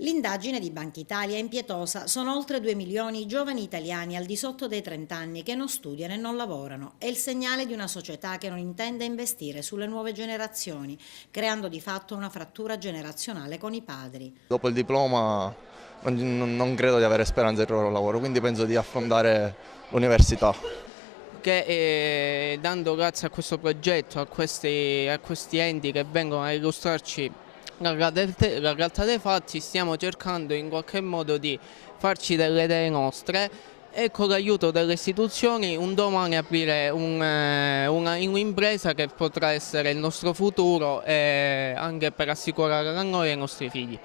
L'indagine di Banca Italia è impietosa. Sono oltre 2 milioni i giovani italiani al di sotto dei 30 anni che non studiano e non lavorano. È il segnale di una società che non intende investire sulle nuove generazioni, creando di fatto una frattura generazionale con i padri. Dopo il diploma non credo di avere speranza di trovare un lavoro, quindi penso di affrontare l'università. Dando grazie a questo progetto, a questi enti che vengono a illustrarci la realtà dei fatti, stiamo cercando in qualche modo di farci delle idee nostre e con l'aiuto delle istituzioni un domani aprire un'impresa che potrà essere il nostro futuro anche per assicurare a noi e ai nostri figli.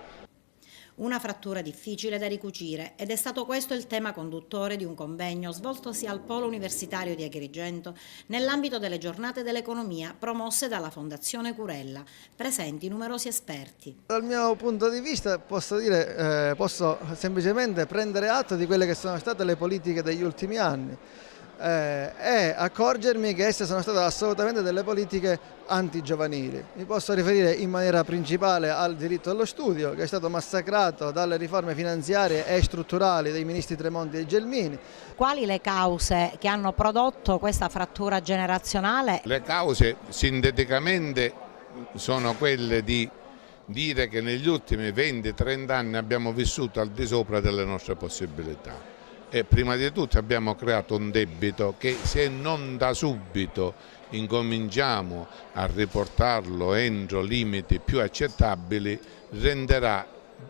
Una frattura difficile da ricucire ed è stato questo il tema conduttore di un convegno svoltosi al Polo Universitario di Agrigento nell'ambito delle giornate dell'economia promosse dalla Fondazione Curella, presenti numerosi esperti. Dal mio punto di vista posso semplicemente prendere atto di quelle che sono state le politiche degli ultimi anni e accorgermi che esse sono state assolutamente delle politiche antigiovanili. Mi posso riferire in maniera principale al diritto allo studio, che è stato massacrato dalle riforme finanziarie e strutturali dei ministri Tremonti e Gelmini. Quali le cause che hanno prodotto questa frattura generazionale? Le cause sinteticamente sono quelle di dire che negli ultimi 20-30 anni abbiamo vissuto al di sopra delle nostre possibilità. E prima di tutto abbiamo creato un debito che, se non da subito incominciamo a riportarlo entro limiti più accettabili, renderà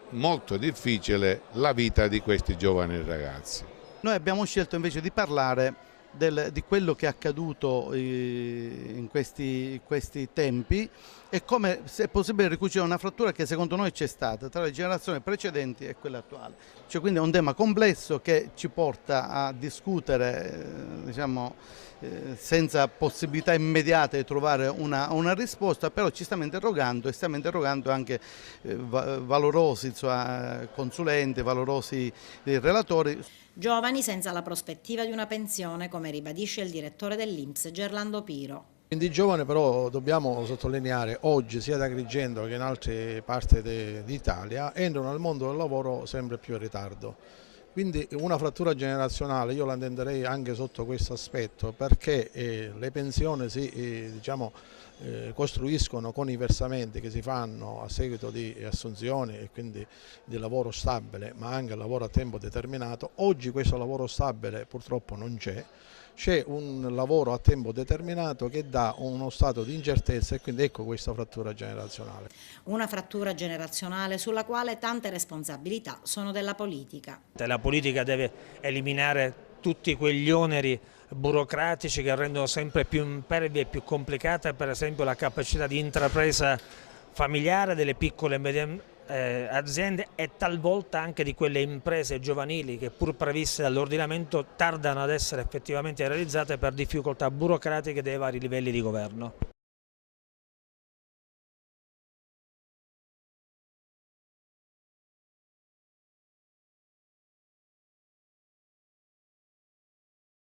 molto difficile la vita di questi giovani ragazzi. Noi abbiamo scelto invece di parlare di quello che è accaduto in questi tempi e come, se è possibile, ricucire una frattura che secondo noi c'è stata tra le generazioni precedenti e quelle attuali. Quindi è un tema complesso che ci porta a discutere senza possibilità immediate di trovare una risposta, però ci stiamo interrogando e stiamo interrogando anche valorosi consulenti, valorosi relatori. Giovani senza la prospettiva di una pensione, come ribadisce il direttore dell'INPS Gerlando Piro. Quindi i giovani, però dobbiamo sottolineare oggi sia ad Agrigento che in altre parti d'Italia entrano nel mondo del lavoro sempre più in ritardo. Quindi una frattura generazionale io la intenderei anche sotto questo aspetto, perché le pensioni costruiscono con i versamenti che si fanno a seguito di assunzioni e quindi di lavoro stabile, ma anche lavoro a tempo determinato. Oggi questo lavoro stabile purtroppo non c'è. C'è un lavoro a tempo determinato che dà uno stato di incertezza e quindi ecco questa frattura generazionale. Una frattura generazionale sulla quale tante responsabilità sono della politica. La politica deve eliminare tutti quegli oneri burocratici che rendono sempre più impervia e più complicata, per esempio, la capacità di intrapresa familiare delle piccole e medie aziende e talvolta anche di quelle imprese giovanili che, pur previste dall'ordinamento, tardano ad essere effettivamente realizzate per difficoltà burocratiche dei vari livelli di governo.